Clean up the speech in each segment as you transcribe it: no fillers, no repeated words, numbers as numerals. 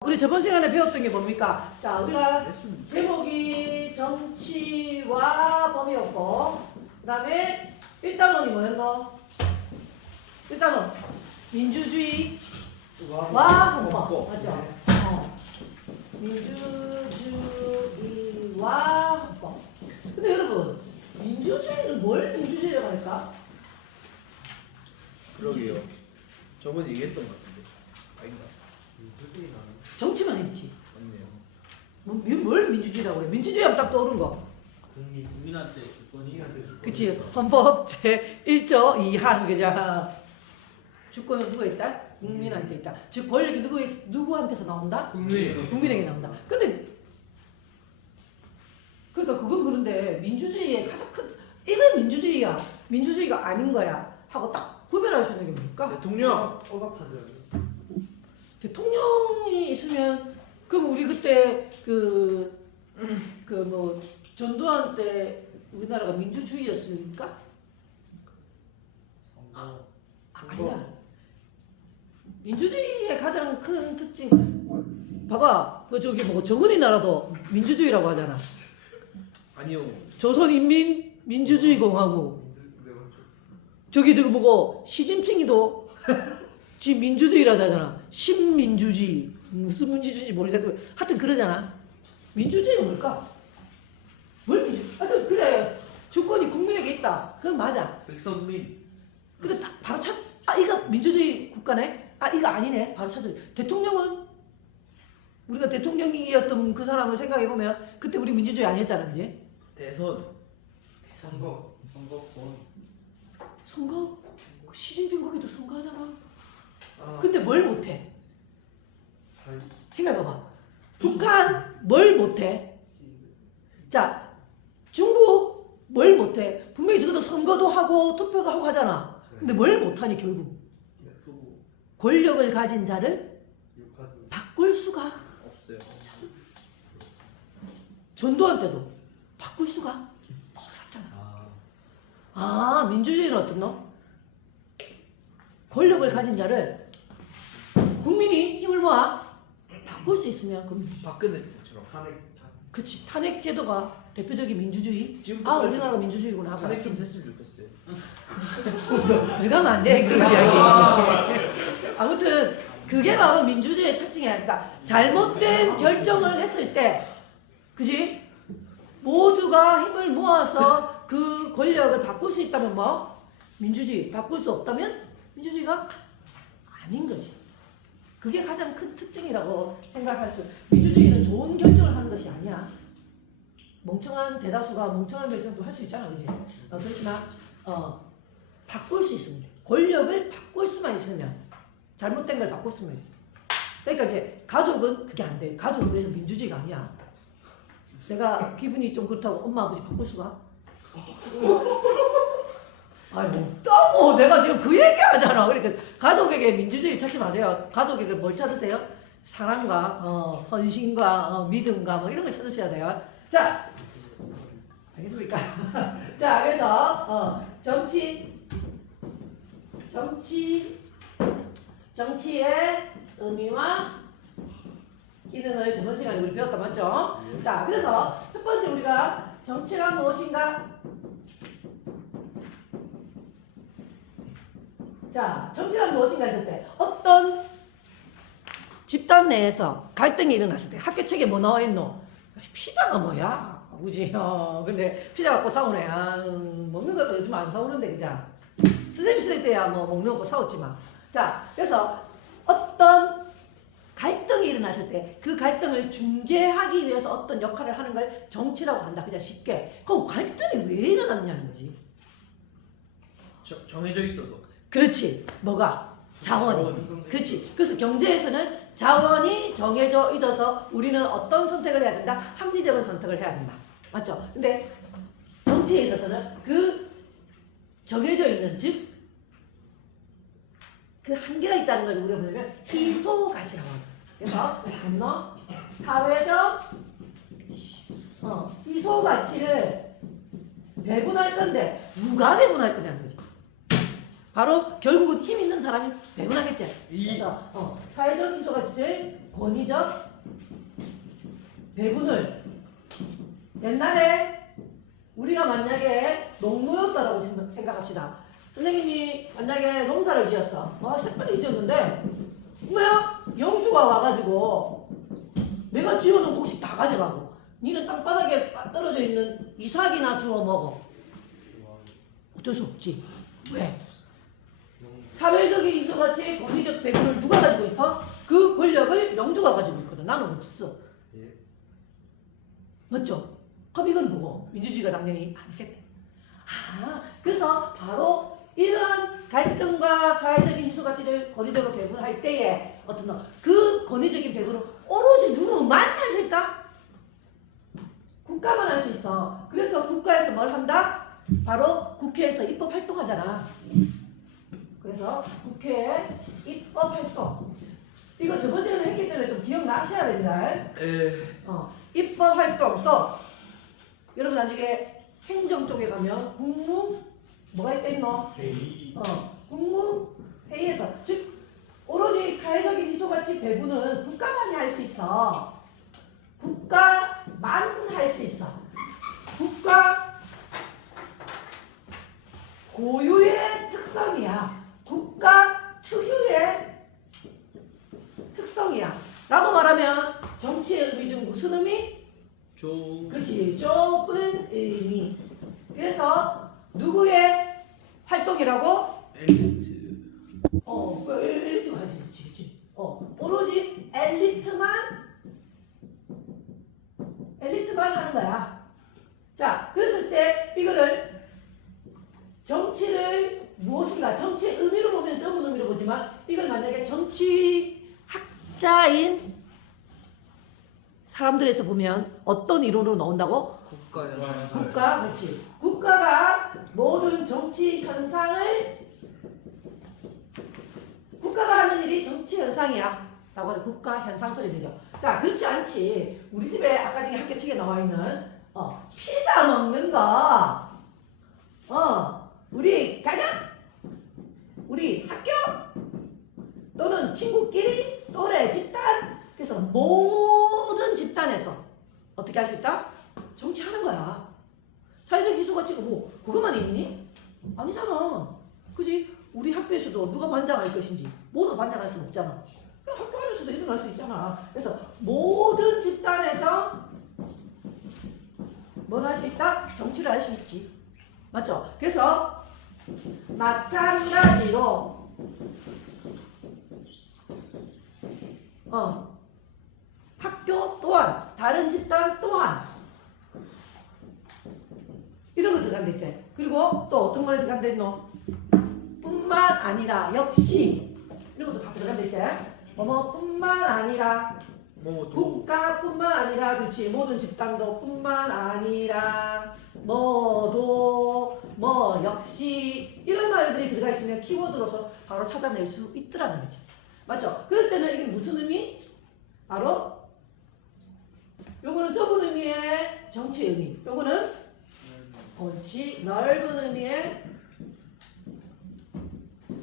우리 저번 시간에 배웠던 게 뭡니까? 자, 우리가 제목이 정치와 범위였고, 그 다음에 1단원이 뭐였노? 1단원 민주주의와 헌법. 맞죠? 민주주의와 헌법. 근데 여러분, 민주주의는 뭘 민주주의라고 할까? 그러게요. 저번에 얘기했던 것 같은데. 아닌가? 정치만 했지. 맞네요. 뭘 민주주의라고 그래? 민주주의 하면 딱 떠오른 거. 국민한테 주권이 그치. 헌법 제1조 2항 그죠? 주권은 누구에 있다? 국민한테 있다. 즉 권력이 누구한테서 나온다? 국민에게 나온다. 근데 그러니까 그건 그런데 민주주의의 가장 큰 이건 민주주의야. 민주주의가 아닌 거야. 하고 딱 구별할 수 있는 게 뭡니까? 대통령. 억압하죠. 대통령이 있으면 그럼 우리 그때 그 뭐 전두환 때 우리나라가 민주주의였습니까? 아니잖아. 민주주의의 가장 큰 특징 봐봐. 그 저기 뭐 정은이 나라도 민주주의라고 하잖아. 아니요. 조선인민 민주주의공화국. 저기 뭐고 시진핑이도 지금 민주주의라고 하잖아. 신민주주의 무슨 민주주의인지 모르겠는데 하여튼 그러잖아. 민주주의가 뭘까? 뭘 민주? 하여튼 그래 주권이 국민에게 있다. 그건 맞아. 백선민. 근데 딱 바로 이거 민주주의 국가네? 이거 아니네. 바로 찾아. 대통령은 우리가 대통령이었던 그 사람을 생각해보면 그때 우리 민주주의 아니었잖아. 그지? 대선. 선거권. 선거? 시진핑 거기도 선거하잖아. 아, 근데 뭘 못해? 생각해봐봐. 북한 뭘 못해? 자, 중국 뭘 못해? 분명히 저것도 선거도 하고 투표도 하고 하잖아. 근데 뭘 못하니 결국? 권력을 가진 자를 바꿀 수가 없어요. 전두환 때도 바꿀 수가 없었잖아. 민주주의는 어떻노? 권력을 가진 자를 국민이 힘을 모아 바꿀 수 있으면 그럼 박근혜 때처럼. 그치. 탄핵 제도가 대표적인 민주주의. 지금도 우리나라가 민주주의구나 하고. 탄핵 좀 됐으면 좋겠어요. 들어가면 안 돼. 그 이야기. 아무튼 그게 바로 민주주의의 특징이야. 그러니까 잘못된 결정을 했을 때, 그지? 모두가 힘을 모아서 그 권력을 바꿀 수 있다면 뭐? 민주주의. 바꿀 수 없다면 민주주의가 아닌 거지. 그게 가장 큰 특징이라고 생각할 수. 민주주의는 좋은 결정을 하는 것이 아니야. 멍청한 대다수가 멍청한 결정도 할 수 있잖아, 그지? 그렇지만 바꿀 수 있으면 돼. 권력을 바꿀 수만 있으면, 잘못된 걸 바꿀 수만 있어. 그러니까 이제 가족은 그게 안 돼. 가족은 그래서 민주주의가 아니야. 내가 기분이 좀 그렇다고 엄마 아버지 바꿀 수가? 아니 없다고. 내가 지금 그 얘기하잖아. 그러니까 가족에게 민주주의 찾지 마세요. 가족에게 뭘 찾으세요? 사랑과 헌신과 믿음과 뭐 이런 걸 찾으셔야 돼요. 자, 알겠습니까? 자, 그래서 정치의 의미와 기능을 저번 시간에 우리 배웠다 맞죠? 자, 그래서 첫 번째 우리가 정치가 무엇인가? 자, 정치란 무엇인가 했을 때 어떤 집단 내에서 갈등이 일어났을 때 학교 책에 뭐 나와 있노? 피자가 뭐야? 그지? 근데 피자 갖고 싸우네. 먹는 것도 요즘 안 싸우는데 그자? 선생님 시대 때야 뭐 먹는 거 싸웠지만. 자, 그래서 어떤 갈등이 일어났을 때 그 갈등을 중재하기 위해서 어떤 역할을 하는 걸 정치라고 한다. 그냥 쉽게. 그럼 갈등이 왜 일어났냐는 거지. 정해져 있어서. 그렇지. 뭐가? 자원이. 그렇지. 그래서 경제에서는 자원이 정해져 있어서 우리는 어떤 선택을 해야 된다? 합리적인 선택을 해야 된다. 맞죠? 근데 정치에 있어서는 그 정해져 있는 즉 그 한계가 있다는 걸 우리가 뭐냐면 희소가치라고 합니다. 그래서 분노, 사회적 희소가치를 배분할 건데 누가 배분할 거냐는 거지. 바로 결국은 힘 있는 사람이 배분하겠지. 그래서 사회적 희소가치를 권위적 배분을 옛날에 우리가 만약에 농노였다라고 생각합시다. 선생님이 만약에 농사를 지었어. 새빨리 지었는데 뭐야? 영주가 와가지고 내가 지어놓은 곡식 다 가져가고 니는 땅바닥에 떨어져 있는 이삭이나 주워 먹어. 어쩔 수 없지. 왜? 사회적인 이서같이 권위적 배분을 누가 가지고 있어? 그 권력을 영주가 가지고 있거든. 나는 없어. 예. 맞죠? 그럼 이건 뭐고? 민주주의가 당연히 아니겠네. 그래서 바로 이런 갈등과 사회적인 희소가치를 권위적으로 배분할 때에 그 권위적인 배분을 오로지 누구만 할 수 있다? 국가만 할 수 있어. 그래서 국가에서 뭘 한다? 바로 국회에서 입법 활동하잖아. 그래서 국회에 입법 활동. 이거 저번 시간에 했기 때문에 좀 기억나셔야 됩니다. 입법 활동 또 여러분 나중에 행정 쪽에 가면 국무 뭐가 있겠노? 국무회의에서 즉 오로지 사회적인 희소가치 배분은 국가만이 할 수 있어. 국가만 할 수 있어. 국가 고유의 특성이야. 국가 특유의 특성이야. 라고 말하면 정치의 의미 중 무슨 의미? 그렇지. 좁은 의미. 그래서 누구의 활동이라고? 엘리트가 하지. 그렇지. 오로지 엘리트만 하는 거야. 자, 그랬을 때 이거를 정치를 무엇인가 정치의 의미로 보면 좁은 의미로 보지만 이걸 만약에 정치학자인 사람들에서 보면 어떤 이론으로 나온다고? 그렇지. 국가가 모든 정치 현상을 국가가 하는 일이 정치 현상이야 라고 하는 국가 현상설이 되죠. 자, 그렇지 않지. 우리 집에 아까 전에 학교 측에 나와 있는 피자 먹는 거 우리 가족 우리 학교 또는 친구끼리 또래 집단 그래서 모든 집단에서 어떻게 할 수 있다? 정치하는 거야. 사회적 희소가치가 뭐 그것만 있니? 아니잖아. 그지? 우리 학교에서도 누가 반장할 것인지 모두가 반장할 수는 없잖아. 학교 안에서도 일어날 수 있잖아. 그래서 모든 집단에서 뭘 할 수 있다? 정치를 할 수 있지. 맞죠? 그래서 마찬가지로 학교 또한 다른 집단 또한 이런 거 들어간댔지. 그리고 또 어떤 말이 들어간댔노? 뿐만 아니라 역시 이런 것도 다 들어간댔지. 뿐만 아니라 국가뿐만 아니라 그렇지 모든 집단도 뿐만 아니라 뭐도 뭐 역시 이런 말들이 들어가 있으면 키워드로서 바로 찾아낼 수 있더라는 거지. 맞죠? 그럴 때는 이게 무슨 의미? 바로 요거는 좁은 의미의 정치 의미, 요거는 옳지 넓은 의미의.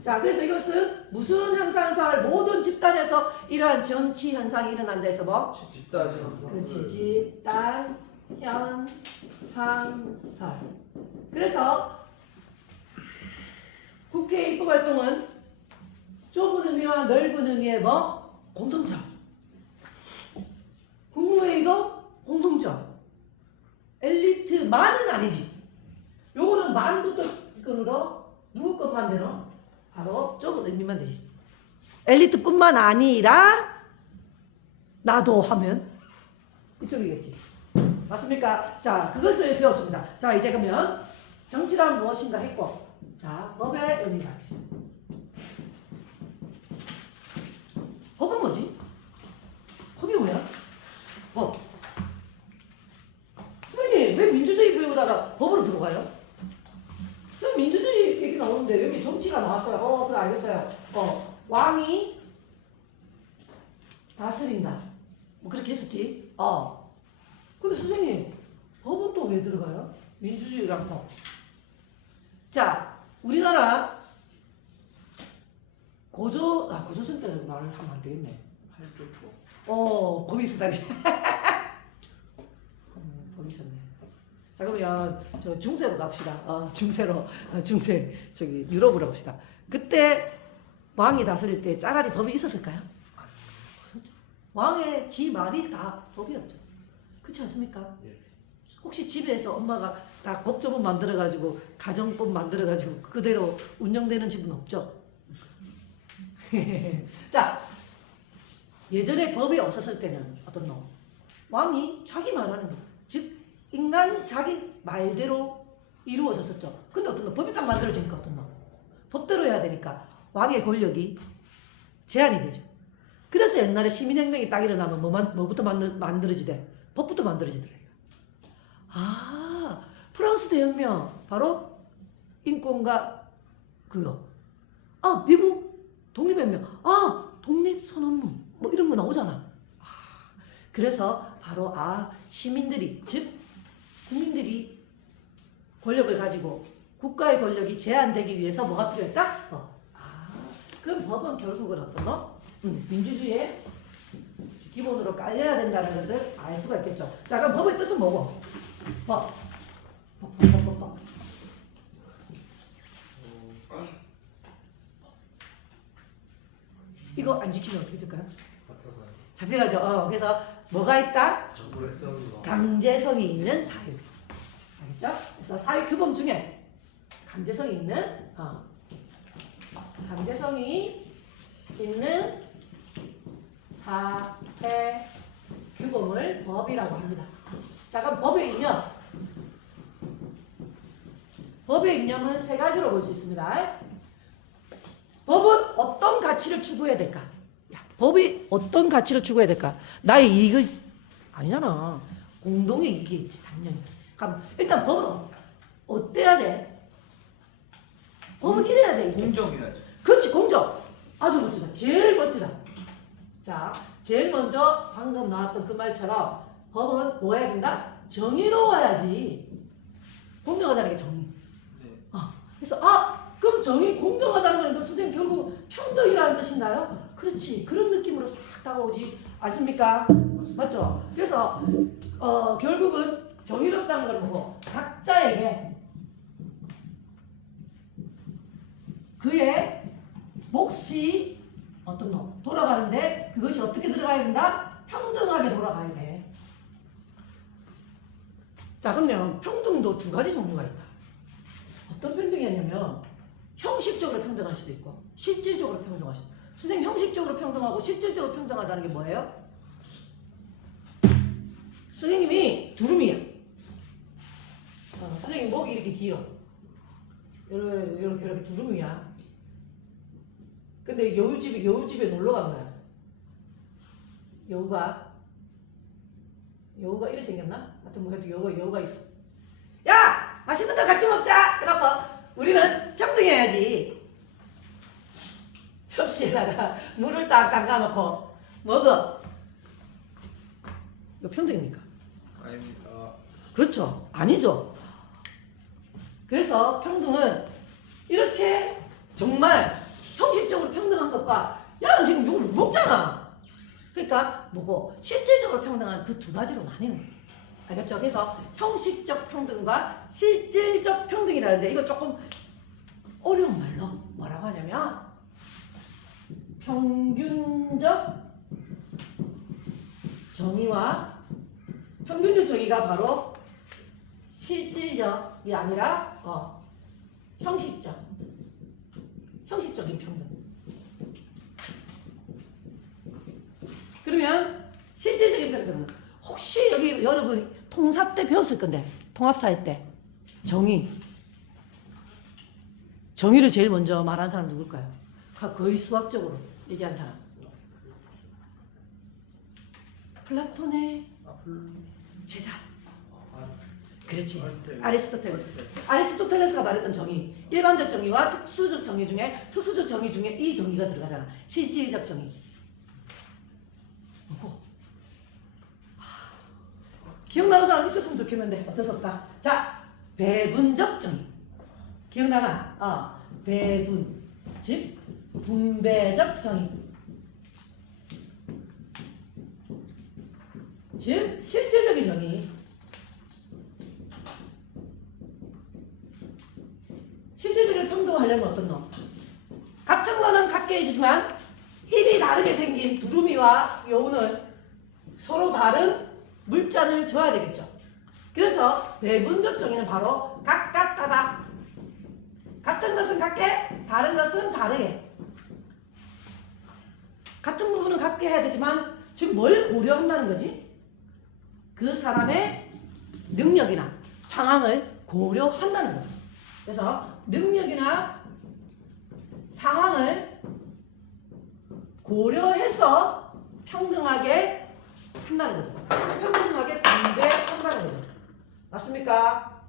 자, 그래서 이것은 무슨 현상설 모든 집단에서 이러한 정치 현상이 일어난다 해서 뭐? 집단 현상. 그렇지. 집단 현상설. 그래서 국회 입법 활동은 좁은 의미와 넓은 의미의 뭐? 공통점. 국무회의도 공통점. 엘리트만은 아니지. 요거는 만부터 이건으로 누구 것만 되노? 바로 좁은 의미만 되지. 엘리트뿐만 아니라 나도 하면 이쪽이겠지. 맞습니까? 자, 그것을 배웠습니다. 자, 이제 그러면 정치란 무엇인가 했고, 자, 법의 의미가 있습니다. 법은 뭐지? 법이 뭐야? 법. 선생님, 왜 민주주의 배우다가 법으로 들어가요? 저 민주주의 얘기 나오는데 여기 정치가 나왔어요. 그래 알겠어요. 왕이 다스린다. 뭐 그렇게 했었지. 근데 선생님, 법은 또 왜 들어가요? 민주주의랑 법. 자, 우리나라 고조선 때는 말을 하면 안 되겠네. 범위 수다리. 범위 좋네. 자 그러면 저 중세로 갑시다. 중세 저기 유럽으로 갑시다. 그때 왕이 다스릴 때 짜라리 법이 있었을까요? 그렇죠. 왕의 지 말이 다 법이었죠. 그렇지 않습니까? 혹시 집에서 엄마가 딱 법조문 만들어가지고 가정법 만들어가지고 그대로 운영되는 집은 없죠? 자, 예전에 법이 없었을 때는 어떤 놈? 왕이 자기 말하는 거, 즉 인간 자기 말대로 이루어졌었죠. 근데 어떤 놈? 법이 딱 만들어지니까 어떤 놈? 법대로 해야 되니까 왕의 권력이 제한이 되죠. 그래서 옛날에 시민혁명이 딱 일어나면 뭐부터 만들어지대? 법부터 만들어지더래요. 프랑스 대혁명 바로 인권과 그거. 미국 독립혁명. 독립선언문 뭐 이런 거 나오잖아. 그래서 바로 시민들이 즉 국민들이 권력을 가지고 국가의 권력이 제한되기 위해서 뭐가 필요했다? 그럼 법은 결국은 어떤 거? 민주주의의 기본으로 깔려야 된다는 것을 알 수가 있겠죠. 자, 그럼 법의 뜻은 뭐고? 법. 이거 안 지키면 어떻게 될까요? 잡혀가죠. 그래서 뭐가 있다? 강제성이 있는 사유. 알겠죠? 그래서 사유 규범 중에 강제성이 있는 사회 규범을 법이라고 합니다. 자, 그럼 법의 이념. 법의 이념은 세 가지로 볼 수 있습니다. 법은 어떤 가치를 추구해야 될까? 법이 어떤 가치를 추구해야 될까? 나의 이익을 아니잖아. 공동의 이익이 있지, 당연히. 그럼 일단 법은 어때야 돼? 법은 이래야 돼. 공정해야죠. 그렇지, 공정. 아주 멋지다. 제일 멋지다. 자, 제일 먼저 방금 나왔던 그 말처럼 법은 뭐 해야 된다? 정의로워야지. 공정하다는 게 정의. 그래서 그럼 정의 공정하다는 건 선생님 결국 평등이라는 뜻인가요? 그렇지. 그런 느낌으로 싹 다가오지 않습니까? 맞죠? 그래서 결국은 정의롭다는 걸 보고 각자에게 그의 몫이 어떤 놈 돌아가는데 그것이 어떻게 들어가야 된다? 평등하게 돌아가야 돼. 자, 그러면 평등도 두 가지 종류가 있다. 어떤 평등이냐면 형식적으로 평등할 수도 있고 실질적으로 평등할 수도 있고. 선생님 형식적으로 평등하고 실질적으로 평등하다는 게 뭐예요? 선생님이 두루미야. 선생님 목이 이렇게 길어. 이렇게 두루미야. 근데 여우집에 놀러 간 거야. 여우가 이렇게 생겼나? 하여튼 뭐 여우가 있어. 야! 맛있는 거 같이 먹자! 그래갖고 우리는 평등해야지. 접시에다가 물을 딱 담가놓고 먹어. 이거 평등입니까? 아닙니다. 그렇죠. 아니죠. 그래서 평등은 이렇게 정말 형식적으로 평등한 것과 야는 지금 욕을 못 먹잖아. 그러니까 뭐고 실질적으로 평등한 그 두 가지로 나뉘는 거예요. 알겠죠? 그래서 형식적 평등과 실질적 평등이라는데 이거 조금 어려운 말로 뭐라고 하냐면 평균적 정의와 평균적 정의가 바로 실질적이 아니라 형식적인 평등. 그러면 실질적인 평등은 혹시 여기 여러분 통사 때 배웠을 건데 통합사회 때 정의를 제일 먼저 말한 사람 누굴까요? 거의 수학적으로 얘기한 사람. 플라톤의 제자. 그렇지. 아리스토텔레스. 아리스토텔레스가 말했던 정의. 일반적 정의와 특수적 정의 중에 이 정의가 들어가잖아. 실질적 정의. 기억나는 사람 있었으면 좋겠는데 어쩔 수 없다. 자, 배분적 정의. 기억나나? 배분. 즉 분배적 정의. 즉 실제적인 정의. 실제적인 평등을 하려면 어떤 놈? 같은 거는 같게 해주지만 힘이 다르게 생긴 두루미와 여운을 서로 다른 물잔을 줘야 되겠죠. 그래서 배분적 정의는 바로 같다다. 같은 것은 같게, 다른 것은 다르게. 같은 부분은 같게 해야 되지만 즉 뭘 고려한다는 거지? 그 사람의 능력이나 상황을 고려한다는 거죠. 그래서 능력이나 상황을 고려해서 평등하게 한다는 거죠. 평등하게 분배한다는 거죠. 맞습니까?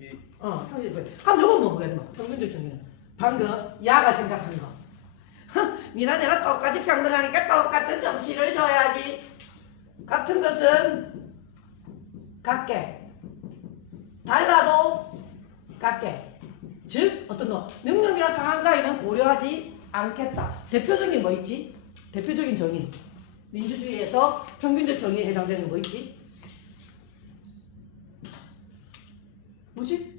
예. 평균. 그럼 요건 뭐 보겠노? 평균적 정의는 방금 야가 생각한 거. 니나 내나 똑같이 평등하니까 똑같은 점수를 줘야지. 같은 것은 같게, 달라도 같게. 즉 어떤 거 능력이나 상황 가위는 고려하지 않겠다. 대표적인 뭐 있지? 대표적인 정의. 민주주의에서 평균적 정의에 해당되는 거 있지? 뭐지?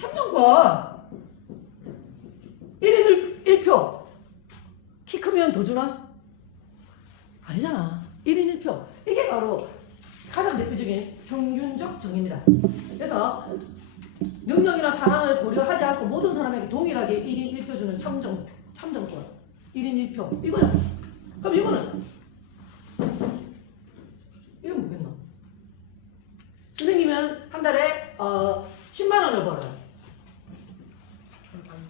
참정권 1인 1표 키 크면 더 주나? 아니잖아. 1인 1표 이게 바로 가장 대표적인 평균적 정의입니다. 그래서 능력이나 상황을 고려하지 않고 모든 사람에게 동일하게 1인 1표 주는 참정권 1인 1표 이거야. 그럼 이거는 이건 뭐겠노? 선생님은 한 달에 10만 원을 벌어요.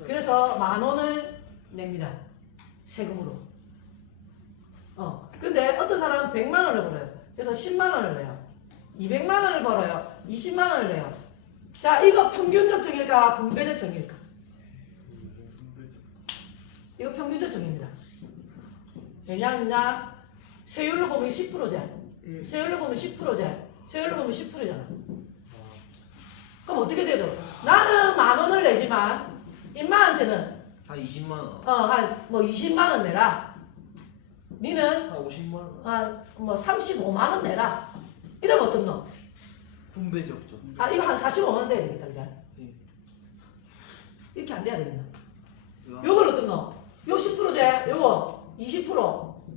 그래서 10,000원을 냅니다. 세금으로. 근데 어떤 사람은 100만 원을 벌어요. 그래서 10만 원을 내요. 200만 원을 벌어요. 20만 원을 내요. 자, 이거 평균적 정의일까? 분배적 정의일까? 이거 평균적 정의입니다. 왜냐하면 세율로 보면 10%제. 세율로 보면 10%제. 세율로 보면 10%잖아. 그럼 어떻게 돼도 나는 10,000원을 내지만 인마한테는 한 20만 원. 한 뭐 20만 원 내라. 니는 한 50만 원. 한 뭐 35만 원 내라. 이러면 어떤 놈? 분배적죠. 이거 한 45만 원 돼야 되겠다, 그죠? 예. 이렇게 안 돼야 되겠나? 이거 요걸 어떤 놈? 요 10%제, 요거 20%,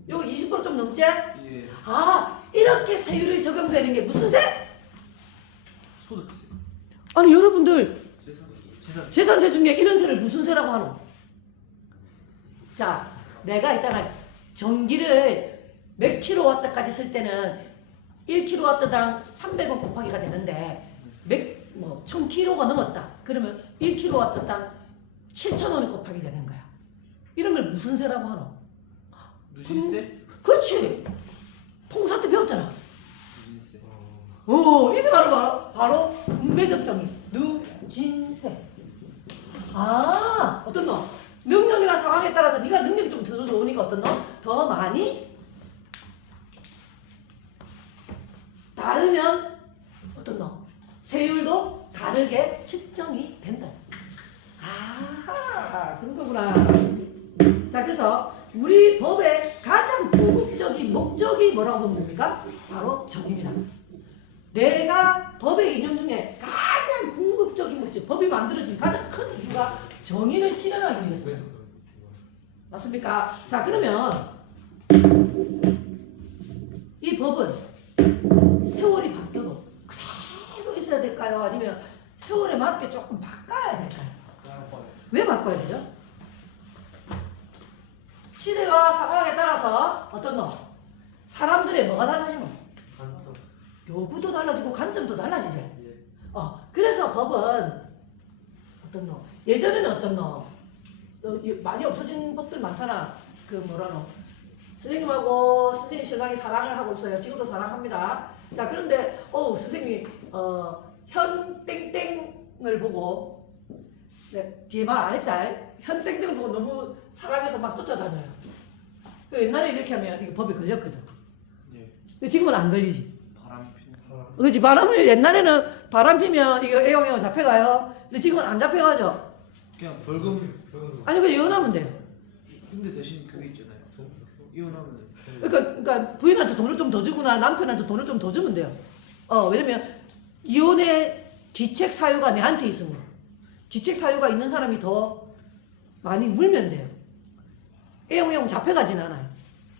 요거 20%좀 넘지? 예. 이렇게 세율이 적용되는 게 무슨 세? 소득세. 아니 여러분들 재산. 재산세 중에 이런 세를 무슨 세라고 하노? 자, 내가 있잖아. 전기를 몇 킬로와트까지 쓸 때는 1킬로와트당 300원 곱하기가 되는데 1000킬로가 넘었다. 그러면 1킬로와트당 7,000원이 곱하기 되는 거야. 이런 걸 무슨 세라고 하노? 누진세? 그렇지. 통사 때 배웠잖아. 누진세. 이게 바로 분배적 정의. 누진세. 어떤 놈? 능력이나 상황에 따라서 네가 능력이 좀 더 좋으니까 어떤 놈? 더 많이 다르면 어떤 놈? 세율도 다르게 측정이 된다. 그런 거구나. 자, 그래서 우리 법의 가장 궁극적인 목적이 뭐라고 보면 됩니까? 바로 정의입니다. 내가 법의 이념 중에 가장 궁극적인 목적, 법이 만들어진 가장 큰 이유가 정의를 실현하기 위해서예요. 맞습니까? 자, 그러면 이 법은 세월이 바뀌어도 그대로 있어야 될까요? 아니면 세월에 맞게 조금 바꿔야 될까요? 왜 바꿔야 되죠? 시대와 상황에 따라서 어떤 놈? 사람들의 뭐가 달라지노? 요구도 달라지고 관점도 달라지죠. 그래서 법은 어떤 놈? 예전에는 어떤 놈? 많이 없어진 법들 많잖아. 그 뭐라노? 선생님하고 선생님 신랑이 사랑을 하고 있어요. 지금도 사랑합니다. 자, 그런데 선생님이 현 땡땡을 보고 뒤에 말 안 했다. 현 땡땡을 보고 너무 사랑해서 막 쫓아다녀요. 옛날에 이렇게 하면 이게 법에 걸렸거든. 예. 지금은 안 걸리지. 바람 피는. 그렇지. 바람을 옛날에는 바람 피면 이거 애용애용 잡혀가요. 근데 지금은 안 잡혀가죠. 그냥 벌금. 아니 그냥 이혼하면 돼요. 근데 대신 그게 있잖아요. 이혼하면 그러니까 부인한테 돈을 좀 더 주거나 남편한테 돈을 좀 더 주면 돼요. 왜냐면 이혼의 기책 사유가 내한테 있으면 기책 사유가 있는 사람이 더 많이 물면 돼요. 애용애용 잡혀가진 않아요.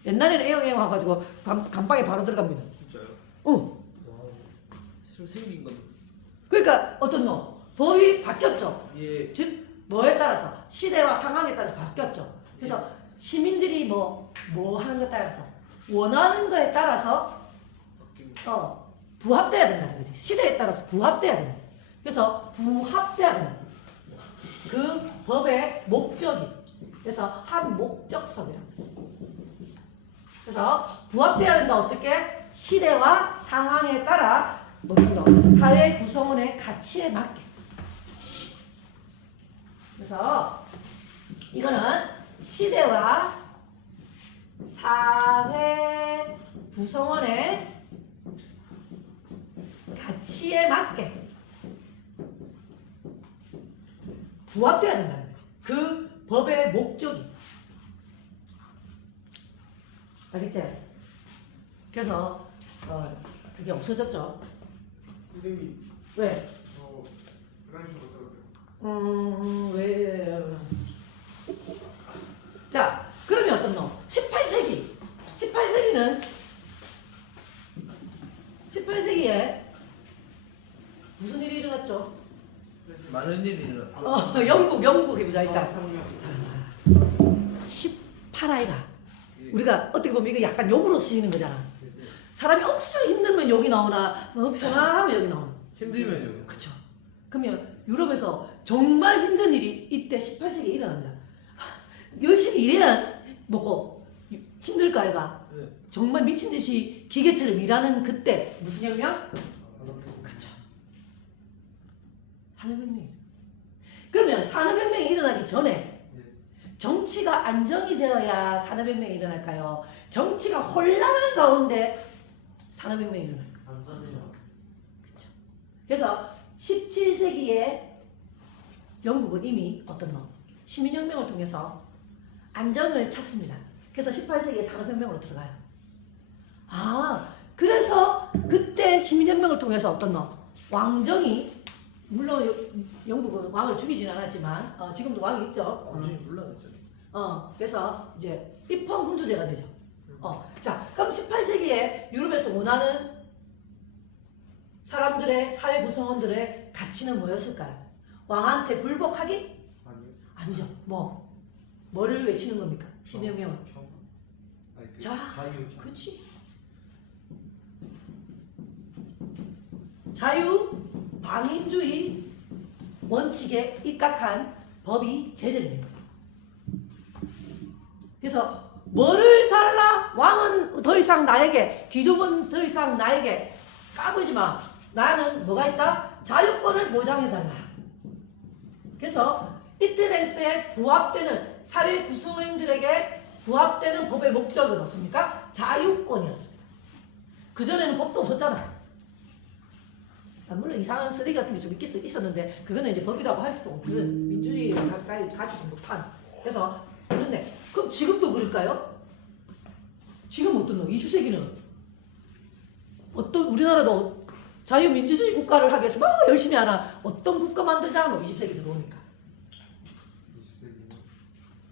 옛날에는 애용애용 와가지고 감방에 바로 들어갑니다. 진짜요? 새로 생긴 건 그러니까 어떤 놈 법이 바뀌었죠. 예. 즉 뭐에 따라서 시대와 상황에 따라서 바뀌었죠. 그래서 시민들이 뭐 하는 것에 따라서 원하는 거에 따라서 바뀐 부합돼야 된다는 거지. 시대에 따라서 부합돼야 된다. 그래서 부합돼야 된다. 그 법의 목적이. 그래서 한 목적성이라고. 그래서 부합돼야 된다. 어떻게? 시대와 상황에 따라 사회 구성원의 가치에 맞게. 그래서 이거는 시대와 사회 구성원의 가치에 맞게 부합돼야 된다는 거지. 그 법의 목적이. 알겠지? 그래서 그게 없어졌죠. 선생님, 왜? 화장실 어떠세요? 왜? 자, 그러면 어떤 놈? 18세기에 무슨 일이 일어났죠? 많은 일이 일어났죠. 영국 해보자 일단. 18아이가 우리가 어떻게 보면 이거 약간 욕으로 쓰이는 거잖아. 사람이 억수로 힘들면 욕이 나오나 너무 편안하면 욕이 나오나. 힘들면 여기. 그쵸. 그러면 유럽에서 정말 힘든 일이 이때 18세기에 일어납니다. 열심히 일해야 먹고 힘들까 얘가. 네. 정말 미친 듯이 기계처럼 일하는 그때 무슨 혁명? 그쵸. 산업혁명이에요. 그러면 산업혁명이 일어나기 전에 정치가 안정이 되어야 산업혁명이 일어날까요? 정치가 혼란한 가운데 산업혁명이 일어날까요? 감사합니다. 그쵸. 그래서 17세기에 영국은 이미 어떤 놈? 시민혁명을 통해서 안정을 찾습니다. 그래서 18세기에 산업혁명으로 들어가요. 그래서 그때 시민혁명을 통해서 어떤 놈? 왕정이 물론 영국은 왕을 죽이진 않았지만 지금도 왕이 있죠. 완전히 물러났죠. 그래서 이제 입헌군주제가 되죠. 자, 그럼 18세기에 유럽에서 원하는 사람들의 사회 구성원들의 가치는 뭐였을까요? 왕한테 불복하기? 아니요. 아니죠. 뭐를 외치는 겁니까? 시민혁명은. 평. 아니, 자, 자유. 그렇지. 자유, 방임주의 원칙에 입각한 법이 제정입니다. 그래서 뭐를 달라? 왕은 더 이상 나에게, 귀족은 더 이상 나에게 까불지 마. 나는 뭐가 있다? 자유권을 보장해달라. 그래서 이때 당시에 부합되는 사회 구성원들에게 부합되는 법의 목적은 없습니까? 자유권이었습니다. 그전에는 법도 없었잖아. 물론 이상한 쓰레기 같은 게 좀 있었는데 그거는 이제 법이라고 할 수도 없고 민주주의를 가까이 가지도 못한. 그래서 그런데 그럼 지금도 그럴까요? 지금 어떤 놈? 20세기는 어떤 우리나라도 자유민주주의 국가를 하기 위해서 막 열심히 하나 어떤 국가 만들자 20세기 들어오니까.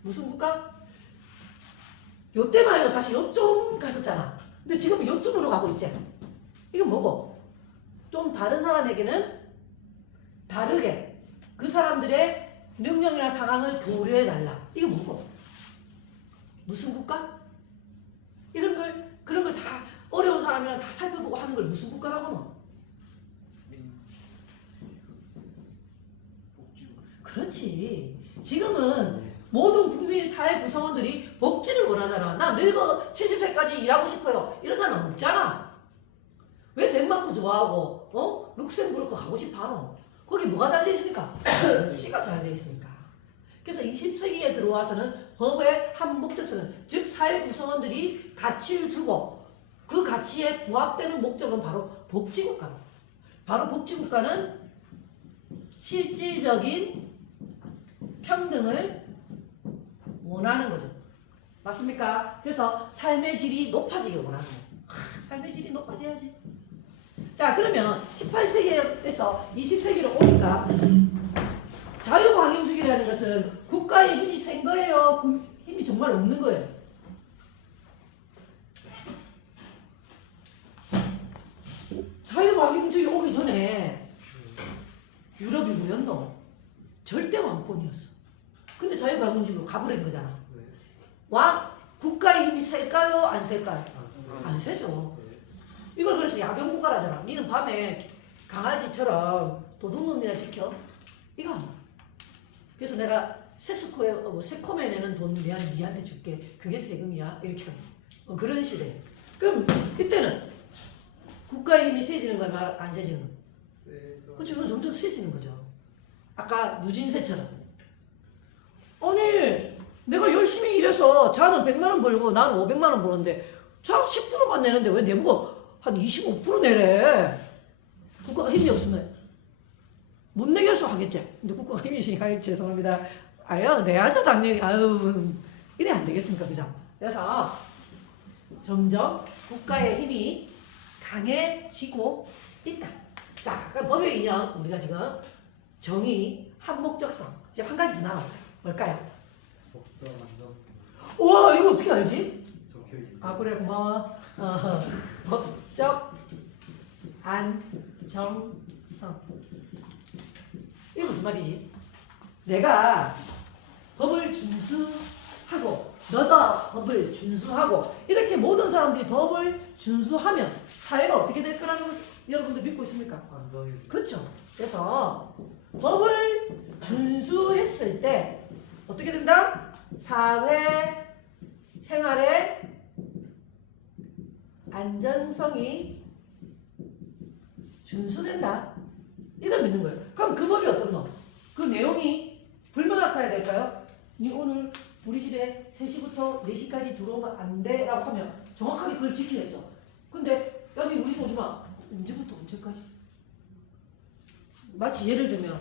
무슨 국가? 요때만 해도 사실 요쯤 갔었잖아. 근데 지금은 요쯤으로 가고 있지. 이건 뭐고? 좀 다른 사람에게는 다르게 그 사람들의 능력이나 상황을 고려해달라. 이게 뭐고? 무슨 국가? 그런 걸 다 어려운 사람이랑 다 살펴보고 하는 걸 무슨 국가라고 하노? 그렇지. 지금은 모든 국민 사회 구성원들이 복지를 원하잖아. 나 늙어 70세까지 일하고 싶어요. 이런 사람 없잖아. 왜 덴마크 좋아하고 룩셈부르크 가고 싶어 하노? 거기 뭐가 잘 돼 있습니까? 복지가 잘 돼 있으니까. 그래서 20세기에 들어와서는 법의 한 목적성은 즉 사회 구성원들이 가치를 주고 그 가치에 부합되는 목적은 바로 복지국가로. 바로 복지국가는 실질적인 평등을 원하는 거죠. 맞습니까? 그래서 삶의 질이 높아지길 원하는 거예요. 삶의 질이 높아져야지. 자, 그러면 18세기에서 20세기로 오니까 자유방임주의라는 것은 국가의 힘이 센 거예요? 힘이 정말 없는 거예요? 자유방임주의 오기 전에 유럽이 뭐였노? 절대 왕권이었어. 근데 자유방임주의로 가버린 거잖아. 네. 국가의 힘이 셀까요? 안 셀까요? 아, 안 세죠. 네. 이걸 그래서 야경국가라잖아. 니는 밤에 강아지처럼 도둑놈이나 지켜? 이거 안 돼. 그래서 내가 세코에 내는 돈 니한테 줄게. 그게 세금이야. 이렇게 하는 그런 시대. 그럼 이때는 국가의 힘이 세지는 거야? 안 세지는 거야? 세죠. 그렇죠. 그건 점점 세지는 거죠. 아까 누진세처럼. 아니 내가 열심히 일해서 자는 100만 원 벌고 나는 500만 원 버는데 자는 10%만 내는데 왜 내보고 한 25% 내래. 국가가 힘이 없으면 못 내겨서 하겠지. 근데 국가가 힘이 있으니까 죄송합니다. 아유 내야죠 당연히. 아유 이래 안 되겠습니까? 그죠? 그래서 점점 국가의 힘이 강해지고 있다. 자, 그럼 법의 인형 우리가 지금 정의, 한목적성 이제 한 가지 더 남았어요. 뭘까요? 법적 안정 우와 이거 어떻게 알지? 적혀 있어요. 아 그래 고마워. 법적 안정성 이게 무슨 말이지? 내가 법을 준수하고 너도 법을 준수하고 이렇게 모든 사람들이 법을 준수하면 사회가 어떻게 될 거라는 것을 여러분들 믿고 있습니까? 안정이 그렇죠. 그래서 법을 준수했을 때 어떻게 된다? 사회 생활의 안전성이 준수된다. 이걸 믿는 거예요. 그럼 그 법이 어떤 놈? 그 내용이 불명확해야 될까요? 니 오늘 우리 집에 3시부터 4시까지 들어오면 안 돼 라고 하면 정확하게 그걸 지키겠죠. 근데 여기 우리 집 오지 마. 언제부터 언제까지? 마치 예를 들면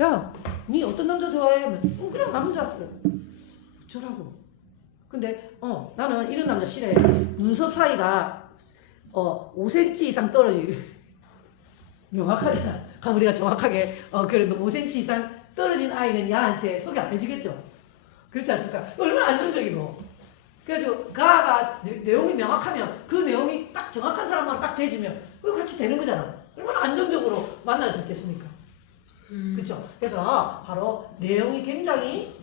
야, 니 어떤 남자 좋아해? 하면 그냥 남자. 그래. 어쩌라고. 근데 나는 이런 남자 싫어해. 눈썹 사이가 5cm 이상 떨어지. 명확하잖아. 그럼 우리가 정확하게 그래도 5cm 이상 떨어진 아이는 야한테 소개 안 해주겠죠. 그렇지 않습니까? 얼마나 안정적이고. 그래가지고 가가 내용이 명확하면 그 내용이 딱 정확한 사람만 딱 대주면 그거 같이 되는 거잖아. 얼마나 안정적으로 만날 수 있겠습니까? 그렇죠. 그래서 바로 내용이 굉장히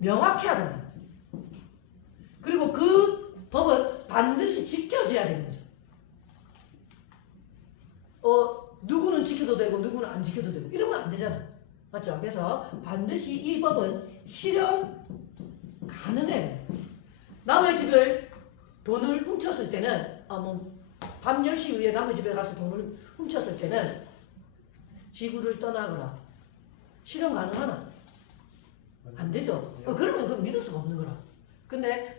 명확해야 된다. 그리고 그 법은 반드시 지켜져야 되는 거죠. 누구는 지켜도 되고 누구는 안 지켜도 되고 이러면 안 되잖아. 맞죠? 그래서 반드시 이 법은 실현 가능해. 남의 집을 돈을 훔쳤을 때는 밤 10시 이후에 남의 집에 가서 돈을 훔쳤을 때는 지구를 떠나거나 실현 가능하나? 안 되죠. 그러면 그건 믿을 수가 없는 거라. 근데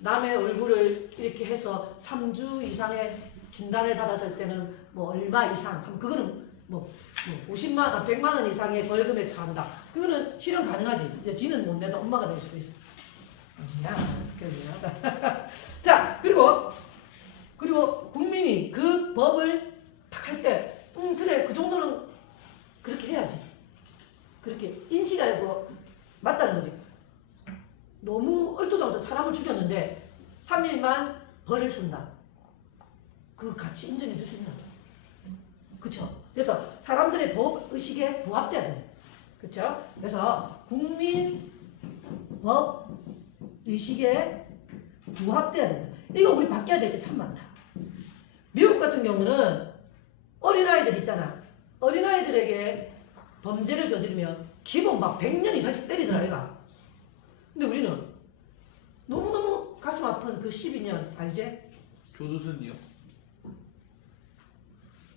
남의 얼굴을 이렇게 해서 3주 이상의 진단을 받았을 때는 얼마 이상 하면 그거는 50만 원, 100만 원 이상의 벌금에 처한다. 그거는 실현 가능하지. 이제 지는 못 내도 엄마가 될 수도 있어. 아니야. 그러냐. 자, 그리고 국민이 그 법을 딱 할 때, 그래, 그 정도는 그렇게 해야지. 그렇게 인식하고 맞다는 거지. 너무 얼토당토 사람을 죽였는데 3일만 벌을 쓴다. 그 같이 인정해 줄 수 있나? 그쵸? 그래서 사람들의 법 의식에 부합돼야 돼. 그쵸? 그래서 국민 법 의식에 부합돼야 된다. 이거 우리 바뀌어야 될 게 참 많다. 미국 같은 경우는 어린아이들 있잖아. 어린아이들에게 범죄를 저지르면 기본 막 100년 이상씩 때리더라, 얘가. 근데 우리는 너무너무 가슴 아픈 그 12년, 알지? 조두순이요?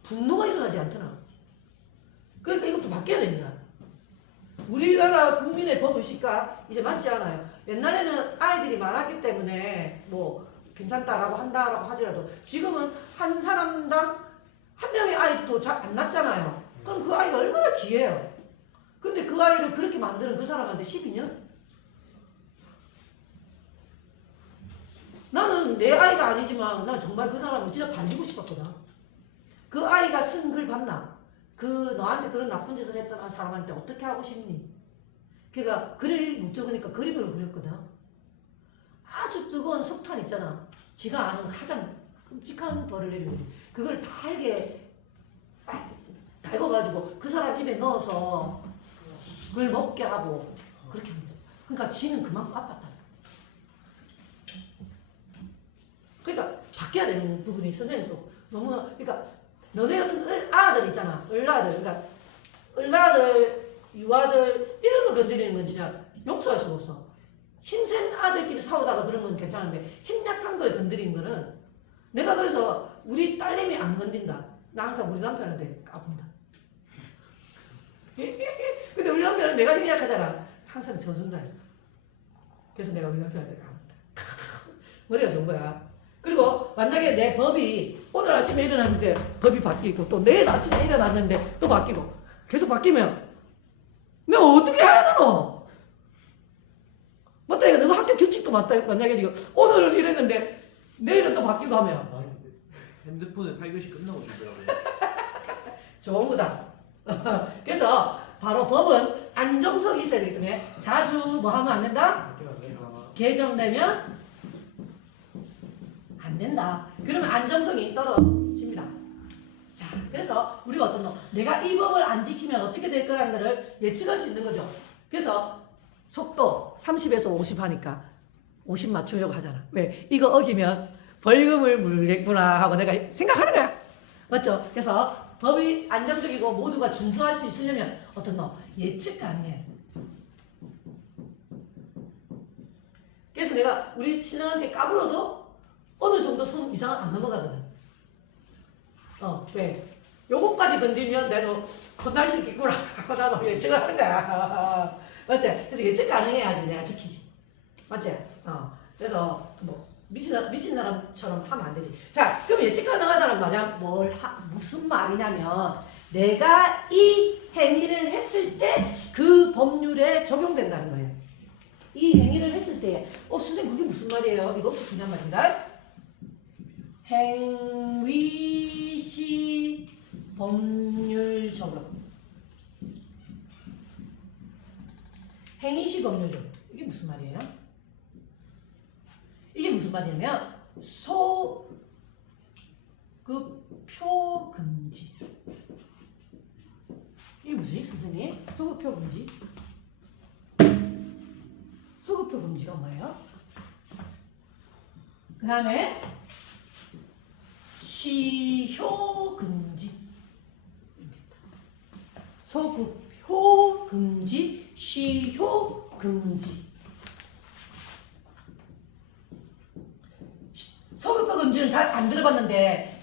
분노가 일어나지 않더나. 그러니까 이것도 바뀌어야 됩니다. 우리나라 국민의 법의식과 이제 맞지 않아요. 옛날에는 아이들이 많았기 때문에 괜찮다라고 한다라고 하더라도 지금은 한 사람당 한 명의 아이도 안 낳잖아요. 그럼 그 아이가 얼마나 귀해요. 근데 그 아이를 그렇게 만드는 그 사람한테 12년? 그것은 내 아이가 아니지만 난 정말 그 사람을 진짜 반지고 싶었거든. 그 아이가 쓴 글 봤나? 그 너한테 그런 나쁜 짓을 했던 사람한테 어떻게 하고 싶니? 그러니까 글을 못 적으니까 그림으로 그렸거든. 아주 뜨거운 석탄 있잖아. 지가 아는 가장 끔찍한 벌을 내린 거지. 그걸 달게 달궈가지고 그 사람 입에 넣어서 그걸 먹게 하고 그렇게 합니다. 그러니까 지는 그만큼 아팠다. 그러니까 바뀌어야 되는 부분이 선생님도 너무나 그러니까 너네 같은 아들 있잖아. 을라들 그러니까 을라들 유아들 이런 거 건드리는 건 진짜 용서할 수가 없어. 힘센 아들끼리 싸우다가 그런 건 괜찮은데 힘 약한 걸 건드리는 거는 내가 그래서 우리 딸내미 안 건든다. 나 항상 우리 남편한테 까분다. 근데 우리 남편은 내가 힘이 약하잖아. 항상 져준다. 그래서 내가 우리 남편한테 까분다. 머리가 좋은 거야. 그리고 만약에 내 법이 오늘 아침에 일어났는데 법이 바뀌고 또 내일 아침에 일어났는데 또 바뀌고 계속 바뀌면 내가 어떻게 해야 되노? 맞다 이거 너가 학교 규칙도 맞다. 만약에 지금 오늘은 이랬는데 내일은 또 바뀌고 하면 핸드폰을 8교시 끝나고 주더라고요. 좋은 거다. 그래서 바로 법은 안정성이 있어야 되기 때문에 자주 뭐 하면 안 된다? 개정되면 안 된다. 그러면 안정성이 떨어집니다. 자, 그래서 우리가 어떤 거 내가 이 법을 안 지키면 어떻게 될 거라는 거를 예측할 수 있는 거죠. 그래서 속도 30에서 50 하니까 50 맞추려고 하잖아. 왜? 이거 어기면 벌금을 물겠구나 하고 내가 생각하는 거야. 맞죠? 그래서 법이 안정적이고 모두가 준수할 수 있으려면 어떤 거 예측 가능해. 그래서 내가 우리 신랑한테 까불어도 어느 정도 선 이상은 안 넘어가거든. 왜? 요거까지 건들면 내가 혼날 수 있겠구나 하고 나도 예측을 하는 거야. 맞지? 그래서 예측 가능해야지 내가 지키지. 맞지? 그래서 뭐 미친 사람처럼 하면 안 되지. 자, 그럼 예측 가능하다는 말이야. 무슨 말이냐면 내가 이 행위를 했을 때 그 법률에 적용된다는 거예요. 이 행위를 했을 때, 선생님 그게 무슨 말이에요? 이거 혹시 중요한 말인가? 행위시 법률 적용. 행위시 법률 적용. 이게 무슨 말이에요? 이게 무슨 말이냐면 소급표 금지. 이게 뭐지, 선생님? 소급표 금지? 소급표 금지가 뭐예요? 그 다음에 시효 금지. 소급표 금지, 시효 금지. 소급표 금지는 잘 안 들어봤는데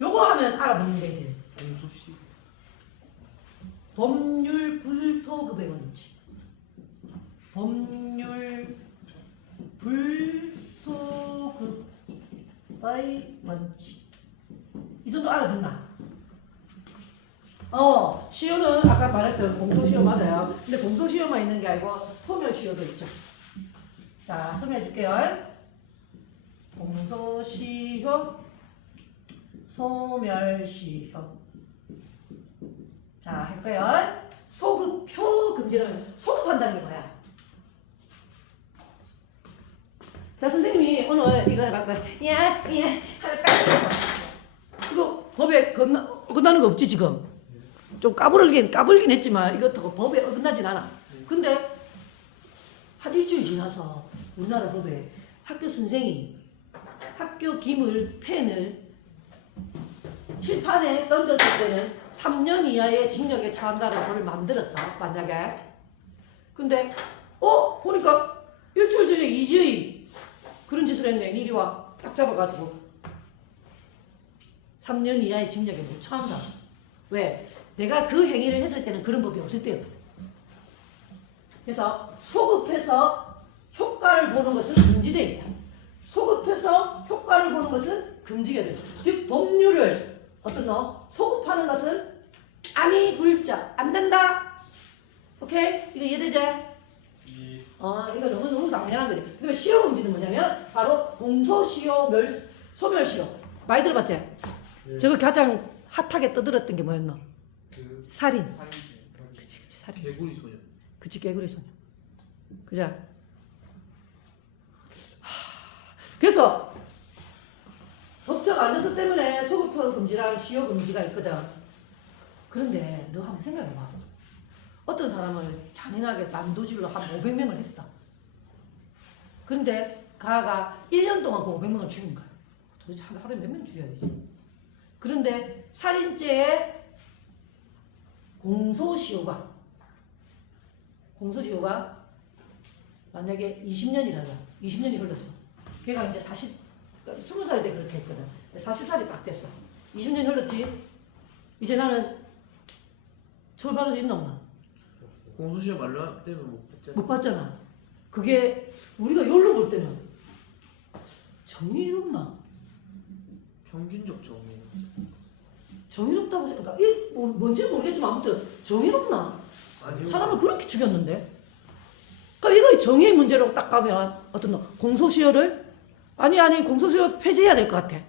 요거 하면 알아듣는 게 공소시. 법률 불소급의 원칙. 법률 불소급의 원칙. 이 정도 알아듣나? 시효는 아까 말했던 공소시효 맞아요. 근데 공소시효만 있는 게 아니고 소멸시효도 있죠. 자, 설명해줄게요. 공소시효, 소멸시효. 자, 할까요? 소급표 금지는 소급한다는 게 뭐야? 자, 선생님이 오늘 이거 갖고 하나 딱 이거 법에 어긋나는 거 없지 지금? 좀 까불긴 했지만 이것도 법에 어긋나진 않아. 근데 한 일주일 지나서 우리나라 법에 학교 선생이 학교 기물 펜을 칠판에 던졌을 때는 3년 이하의 징역에 처한다는 법을 만들었어, 만약에. 근데 보니까 일주일 전에 이지의 그런 짓을 했네. 이리 와. 딱 잡아가지고 3년 이하의 징역에 못 처한다. 왜? 내가 그 행위를 했을 때는 그런 법이 없을 때였거든. 그래서 소급해서 효과를 보는 것은 금지되어 있다. 소급해서 효과를 보는 것은 금지가 된다. 즉 법률을 소급하는 것은 아니 불자 안 된다. 오케이? 이거 이해되지? 이거 너무 당연한 거지. 그러면 시효금지는 뭐냐면 바로 공소시효, 소멸시효. 많이 들어봤지? 예. 저거 가장 핫하게 떠들었던 게 뭐였노? 그 살인. 살인. 그치 살인. 개구리 소년. 그치 개구리 소년. 그죠? 그래서 법적 안전성 때문에 소급효 금지랑 시효 금지가 있거든. 그런데 너 한번 생각해봐. 어떤 사람을 잔인하게 난도질로 한 500명을 했어. 그런데 가가 1년 동안 그 500명을 죽인 거야. 도대체 하루에 몇 명 죽여야 되지? 그런데 살인죄의 공소시효가 만약에 20년이라자 20년이 흘렀어. 걔가 이제 20살 때 그렇게 했거든. 40살이 딱 됐어. 20년이 흘렀지. 이제 나는 처벌받을 수 있나 없나? 공소시효 만료 때문에 못 받잖아. 못 받잖아. 그게 우리가 여기로 볼 때는 정의롭나? 평균적 정의. 정의롭다고 생각. 이 뭔지 모르겠지만 아무튼 정의롭나? 아니요. 사람을 그렇게 죽였는데. 그러니까 이거 정의의 문제로 딱 가면 어떤 너 공소시효를 아니 공소시효 폐지해야 될 것 같아.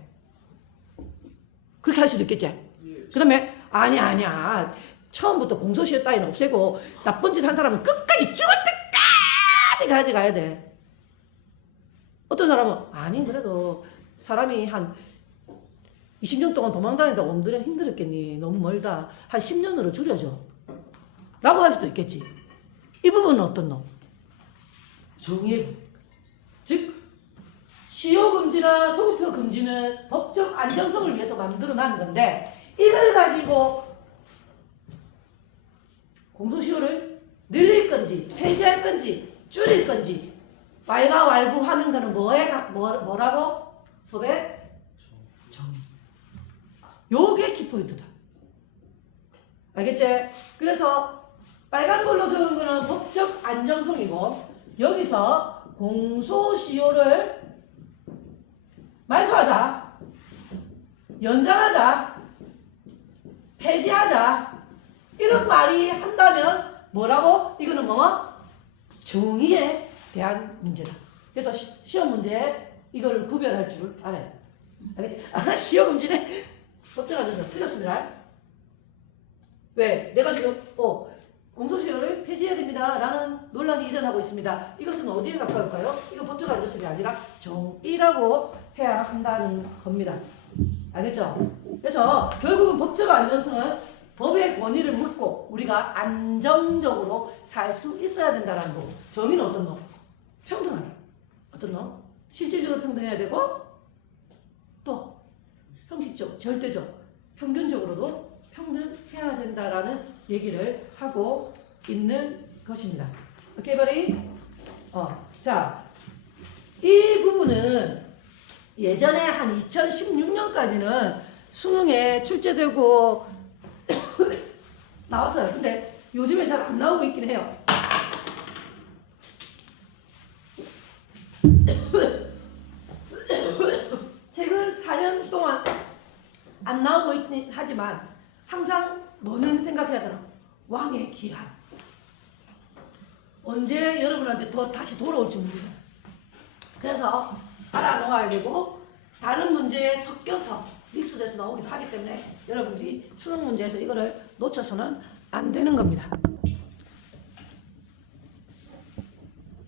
그렇게 할 수도 있겠지. 예. 그다음에 아니야. 처음부터 공소시효 따위는 없애고 나쁜 짓 한 사람은 끝까지 죽을 때까지 가져가야 돼. 어떤 사람은 아니 그래도 사람이 한 20년 동안 도망다닌다고 엄들은 힘들었겠니? 너무 멀다. 한 10년으로 줄여줘. 라고 할 수도 있겠지. 이 부분은 어떤 놈? 정의의 부분. 즉 시효금지나 소급효 금지는 법적 안정성을 위해서 만들어낸 건데 이걸 가지고 공소시효를 늘릴 건지 폐지할 건지 줄일 건지 왈가왈부하는 거는 뭐라고? 법의 정의. 요게 키포인트다. 알겠지? 그래서 빨간 걸로 적은 거는 법적 안정성이고 여기서 공소시효를 말소하자, 연장하자, 폐지하자 이런 말이 한다면 뭐라고? 이거는 정의에 대한 문제다. 그래서 시험 문제에 이걸 구별할 줄 알아요. 알겠지? 시험 문제는 법적 안정성 틀렸습니다. 왜? 내가 지금 공소시효를 폐지해야 됩니다 라는 논란이 일어나고 있습니다. 이것은 어디에 가까울까요? 이거 법적 안정성이 아니라 정의라고 해야 한다는 겁니다. 알겠죠? 그래서 결국은 법적 안정성은 법의 권위를 묻고 우리가 안정적으로 살 수 있어야 된다는 거고 정의는 어떤 놈? 평등하게. 어떤 놈? 실질적으로 평등해야 되고 또 형식적, 절대적, 평균적으로도 평등해야 된다라는 얘기를 하고 있는 것입니다. 오케이, 바리? 자, 이 부분은 예전에 한 2016년까지는 수능에 출제되고 나왔어요. 근데 요즘에 잘 안 나오고 있긴 해요. 최근 4년 동안 안 나오고 있긴 하지만 항상 뭐는 생각해야 되나? 왕의 기한. 언제 여러분한테 다시 돌아올지 모르잖아요. 그래서 알아놓아야 되고 다른 문제에 섞여서 믹스돼서 나오기도 하기 때문에 여러분들이 수능 문제에서 이거를 놓쳐서는 안 되는 겁니다.